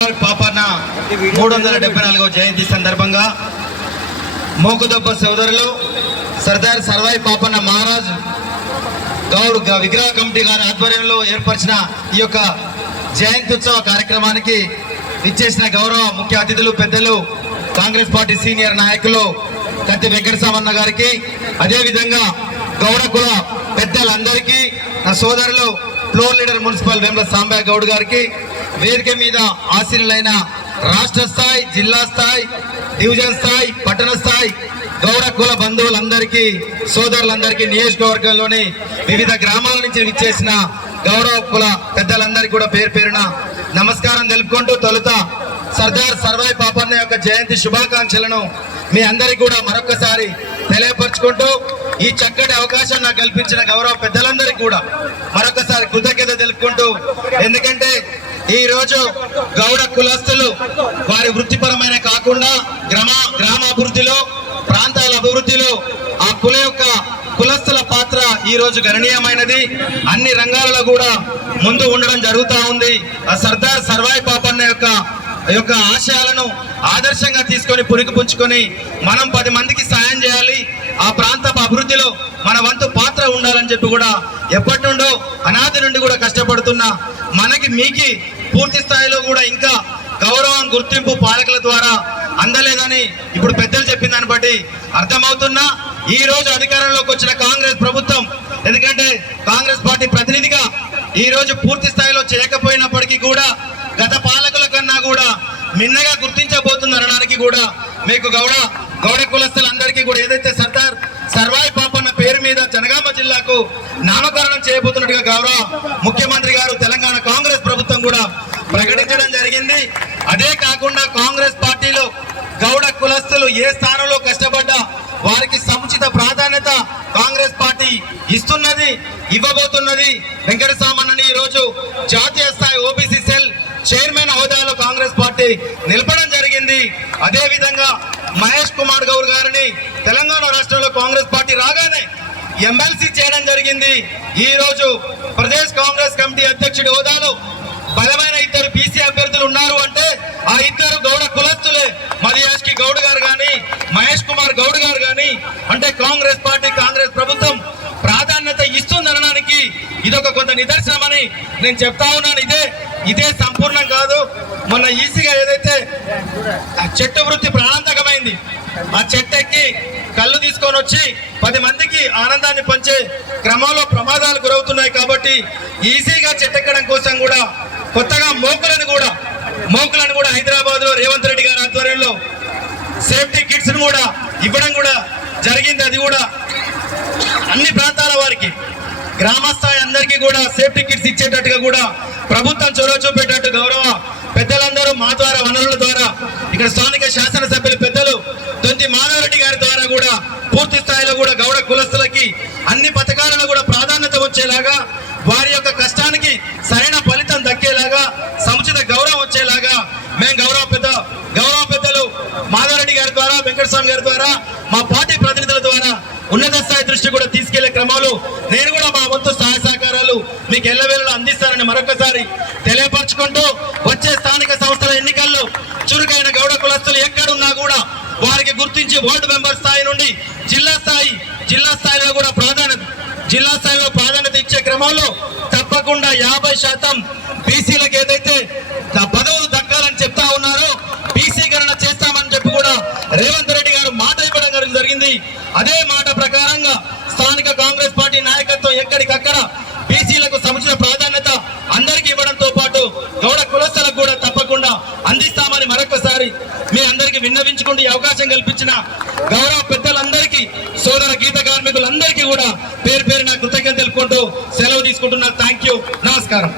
పాపన్న మూడు వందల డెబ్బై నాలుగవ జయంతి సందర్భంగా మోకుదొబ్బ సోదరులు సర్దార్ సర్వాయి పాపన్న మహారాజ్ గౌడ్ విగ్రహ కమిటీ గారి ఆధ్వర్యంలో ఏర్పరిచిన ఈ యొక్క జయంతి ఉత్సవ కార్యక్రమానికి ఇచ్చేసిన గౌరవ ముఖ్య అతిథులు పెద్దలు కాంగ్రెస్ పార్టీ సీనియర్ నాయకులు కత్తి వెంకటసామన్న గారికి అదేవిధంగా గౌడ కుల పెద్దలందరికీ నా సోదరులు ఫ్లోర్ లీడర్ మున్సిపల్ వెంబ సాంబయ్య గౌడ్ గారికి వేదిక మీద ఆశీనులైన రాష్ట్ర స్థాయి జిల్లా స్థాయి డివిజన్ స్థాయి పట్టణ స్థాయి గౌర కుల బంధువులందరికీ సోదరులందరికీ నియోజకవర్గంలోని వివిధ గ్రామాల నుంచి విచ్చేసిన గౌరవ కుల పెద్దలందరికీ కూడా పేరు పేరున నమస్కారం తెలుపుకుంటూ తొలుత సర్దార్ సర్వాయి పాపన్న యొక్క జయంతి శుభాకాంక్షలను మీ అందరికీ కూడా మరొకసారి తెలియపరచుకుంటూ ఈ చక్కటి అవకాశం నాకు కల్పించిన గౌరవ పెద్దలందరికీ కూడా మరొకసారి కృతజ్ఞత తెలుపుకుంటూ ఎందుకంటే ఈ రోజు గౌడ కులస్తులు వారి వృత్తిపరమైన కాకుండా గ్రామ గ్రామాభివృద్ధిలో ప్రాంతాల అభివృద్ధిలో ఆ కుల యొక్క కులస్తుల పాత్ర ఈ రోజు గణనీయమైనది. అన్ని రంగాలలో కూడా ముందు ఉండడం జరుగుతూ ఉంది. ఆ సర్దార్ సర్వాయి పాపన్న యొక్క యొక్క ఆశయాలను ఆదర్శంగా తీసుకొని పురికిపుంచుకొని మనం పది మందికి సాయం చేయాలి. ఆ ప్రాంత అభివృద్ధిలో మన వంతు పాత్ర ఉండాలని చెప్పి కూడా ఎప్పటి నుండో అనాది నుండి కూడా కష్టపడుతున్న మనకి మీకి పూర్తి స్థాయిలో కూడా ఇంకా గౌరవం గుర్తింపు పాలకుల ద్వారా అందలేదని ఇప్పుడు పెద్దలు చెప్పిన దాన్ని బట్టి అర్థమవుతున్నా. ఈ రోజు అధికారంలోకి వచ్చిన కాంగ్రెస్ ప్రభుత్వం ఎందుకంటే కాంగ్రెస్ పార్టీ ప్రతినిధిగా ఈ రోజు పూర్తి స్థాయిలో చేయకపోయినప్పటికీ కూడా గత పాలకుల కన్నా కూడా మిన్నగా గుర్తించబోతున్న అనడానికి కూడా మీకు గౌడ గౌడ కులస్తులందరికీ కూడా ఏదైతే సర్దార్ సర్వాయి పాపన్న పేరు మీద జనగామ జిల్లాకు నామకరణం చేయబోతున్నట్టుగా గౌరవ ముఖ్యమంత్రి గారు తెలంగాణ కాంగ్రెస్ ప్రభుత్వం కూడా ప్రకటించడం జరిగింది. అదే కాకుండా కాంగ్రెస్ పార్టీలో గౌడ కులస్తులు ఏ స్థానంలో కష్టపడ్డా వారికి సముచిత ప్రాధాన్యత కాంగ్రెస్ పార్టీ ఇస్తున్నది ఇవ్వబోతున్నది. వెంకటసామన్నని ఈ రోజు జాతీయ స్థాయి ఓబీసీ సెల్ చైర్మన్ హోదాలో కాంగ్రెస్ పార్టీ నిలపడం జరిగింది. అదే విధంగా మహేష్ కుమార్ గౌర్ గారిని తెలంగాణ రాష్ట్రంలో కాంగ్రెస్ పార్టీ రాగానే ఎమ్మెల్సీ చేయడం జరిగింది. ఈరోజు ప్రదేశ్ కాంగ్రెస్ కమిటీ అధ్యక్షుడి హోదాలో బలమైన ఇద్దరు బీసీ అభ్యర్థులు ఉన్నారు అంటే ఆ ఇద్దరు గౌడ కులస్తులే. మరియాష్కి గౌడ్ గారు కానీ మహేష్ కుమార్ గౌడ్ గారు కానీ అంటే కాంగ్రెస్ పార్టీ కాంగ్రెస్ ప్రభుత్వం ప్రాధాన్యత ఇస్తుందనడానికి ఇదొక కొంత నిదర్శనమని నేను చెప్తా ఉన్నాను. ఇదే ఇదే సంపూర్ణం కాదు. మొన్న ఈసీగా ఏదైతే చెట్టు వృత్తి ప్రాణాంతకమైంది ఆ చెట్టు ఎక్కి తీసుకొని వచ్చి పది మందికి ఆనందాన్ని పంచే క్రమంలో ప్రమాదాలు గురవుతున్నాయి కాబట్టి ఈజీగా చెట్టెక్కడం కోసం కూడా కొత్తగా మోకులను కూడా మోకులను కూడా హైదరాబాద్లో రేవంత్ రెడ్డి గారి ఆధ్వర్యంలో సేఫ్టీ కిట్స్ కూడా ఇవ్వడం కూడా జరిగింది. అది కూడా అన్ని ప్రాంతాల వారికి గ్రామస్థాయి అందరికీ కూడా సేఫ్టీ కిట్స్ ఇచ్చేటట్టుగా కూడా ప్రభుత్వం చొరవ చూపేటట్టు గౌరవ పెద్దలందరూ మా ద్వారా వనరుల ద్వారా ఇక్కడ స్థానిక శాసనసభ పెద్దలు దొంతి మాధవరెడ్డి గారి ద్వారా కూడా పూర్తి స్థాయిలో కూడా గౌడ వారికి అన్ని పథకాలను కూడా ప్రాధాన్యత వచ్చేలాగా వారి యొక్క కష్టానికి సరైన ఫలితం దక్కేలాగా సముచిత గౌరవం వచ్చేలాగా మేము గౌరవ పెద్ద గౌరవ పెద్దలు మాధవరెడ్డి గారి ద్వారా వెంకటస్వామి గారి ద్వారా మా పార్టీ ప్రతినిధుల ద్వారా ఉన్నత స్థాయి దృష్టి కూడా తీసుకెళ్ళే క్రమంలో నేను కూడా మా వంతు సహాయ సహకారాలు మీకు ఎల్లవేళలో అందిస్తానని మరొకసారి తెలియపరచుకుంటూ వచ్చే స్థానిక సంస్థల ఎన్నికల్లో చురుకైన గౌడ కులస్తులు ఎక్కడున్నా కూడా వారికి గుర్తించి వార్డు మెంబర్ స్థాయి నుండి జిల్లా స్థాయి జిల్లా స్థాయిలో కూడా ప్రాధాన్యత జిల్లా స్థాయిలో ప్రాధాన్యత ఇచ్చే క్రమంలో కాకుండా యాభై శాతం బీసీలకు ఏదైతే పదవులు దక్కాలని చెప్తా ఉన్నారో బీసీకరణ చేస్తామని చెప్పి కూడా రేవంత్ రెడ్డి గారు మాట ఇవ్వడం జరిగింది. అదే మాట ప్రకారంగా స్థానిక కాంగ్రెస్ పార్టీ నాయకత్వం ఎక్కడికక్కడ బీసీలకు సముచిత ప్రాధాన్యత అందరికీ ఇవ్వడంతో పాటు గౌడ కులస్తులకు కూడా తప్పకుండా అందిస్తామని మరొకసారి మీ అందరికీ విన్నవించుకుంటూ అవకాశం కల్పించిన గౌరవ సోదర కార్మికులందరికీ కూడా పేరు పేరు నా కృతజ్ఞత తెలుపుకుంటూ సెలవు తీసుకుంటున్నా థ్యాంక్ యూ నమస్కారం.